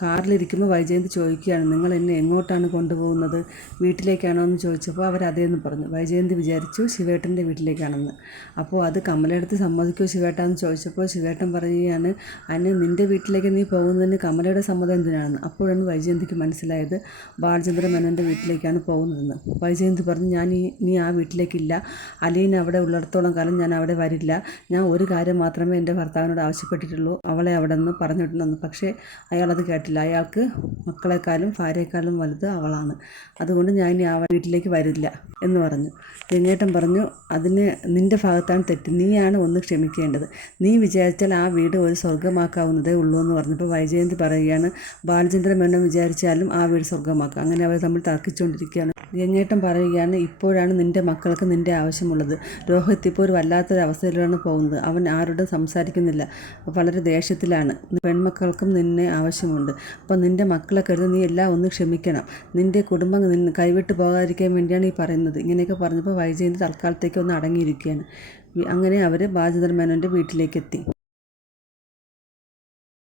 കാറിലിരിക്കുമ്പോൾ വൈജയന്തി ചോദിക്കുകയാണ്, നിങ്ങൾ എന്നെ എങ്ങോട്ടാണ് കൊണ്ടുപോകുന്നത്, വീട്ടിലേക്കാണോ എന്ന് ചോദിച്ചപ്പോൾ അവർ അതേന്ന് പറഞ്ഞു. വൈജയന്തി വിചാരിച്ചു ശിവേട്ടൻ്റെ വീട്ടിലേക്കാണെന്ന്. അപ്പോൾ അത് കമലയെടുത്ത് സമ്മതിക്കുമോ ശിവേട്ടാന്ന് ചോദിച്ചപ്പോൾ ശിവേട്ടൻ പറയുകയാണ്, അതിന് നിൻ്റെ വീട്ടിലേക്ക് നീ പോകുന്നതിന് കമലയുടെ സമ്മതം എന്തിനാണെന്ന്. അപ്പോഴാണ് വൈജയന്തിക്ക് മനസ്സിലായത് ബാലചന്ദ്ര മേനോൻ്റെ വീട്ടിലേക്കാണ് പോകുന്നതെന്ന്. വൈജയന്തി പറഞ്ഞു, നീ ആ വീട്ടിലേക്കില്ല, അലീന അവിടെ ഉള്ളിടത്തോളം കാലം ഞാൻ അവിടെ വരില്ല. ഞാൻ ഒരു കാര്യം മാത്രമേ എൻ്റെ ഭർത്താവിനോട് ആവശ്യപ്പെട്ടിട്ടുള്ളൂ, അവളെ അവിടെ നിന്ന് പറഞ്ഞിട്ടുണ്ടെന്ന്. പക്ഷേ അയാളത് കേട്ടില്ല. അയാൾക്ക് മക്കളെക്കാളും ഭാര്യയെക്കാളും വലുത് അവളാണ്. അതുകൊണ്ട് ഞാൻ ഇനി ആ വീട്ടിലേക്ക് വരില്ല എന്ന് പറഞ്ഞു. രംഗേട്ടൻ പറഞ്ഞു, അതിന് നിൻ്റെ ഭാഗത്താണ് തെറ്റ്, നീയാണ് ഒന്ന് ക്ഷമിക്കേണ്ടത്. നീ വിചാരിച്ചാൽ ആ വീട് ഒരു സ്വർഗ്ഗമാക്കാവുന്നതേ ഉള്ളൂ എന്ന് പറഞ്ഞപ്പോൾ വൈജയന്തി പറയുകയാണ്, ബാലചന്ദ്ര മേനോൻ വിചാരിച്ചാലും ആ വീട് സ്വർഗ്ഗമാക്കാം. അങ്ങനെ അവർ തമ്മിൽ തർക്കിച്ചുകൊണ്ടിരിക്കുകയാണ്. രംഗേട്ടൻ പറയുകയാണ്, ഇപ്പോഴാണ് നിൻ്റെ മക്കൾക്ക് നിൻ്റെ ആവശ്യമുള്ളത്. രോഹിത് ഇപ്പോൾ ഒരു വല്ലാത്തൊരവസ്ഥയിലാണ് പോകുന്നത്. അവൻ ആരോടും സംസാരിക്കുന്നില്ല, വളരെ ദേഷ്യത്തിലാണ്. പെൺമക്കൾക്കും നിന്നെ ആവശ്യമുണ്ട്. അപ്പം നിൻ്റെ മക്കളെ കരുതി നീ എല്ലാം ഒന്ന് ക്ഷമിക്കണം. നിൻ്റെ കുടുംബം കൈവിട്ട് പോകാതിരിക്കാൻ വേണ്ടിയാണ് ഈ പറയുന്നത്. ഇങ്ങനെയൊക്കെ പറഞ്ഞപ്പോൾ വൈജയന്തി തൽക്കാലത്തേക്ക് ഒന്ന് അടങ്ങിയിരിക്കുകയാണ്. അങ്ങനെ അവർ ബാലചന്ദ്ര മേനോൻ്റെ വീട്ടിലേക്ക് എത്തി.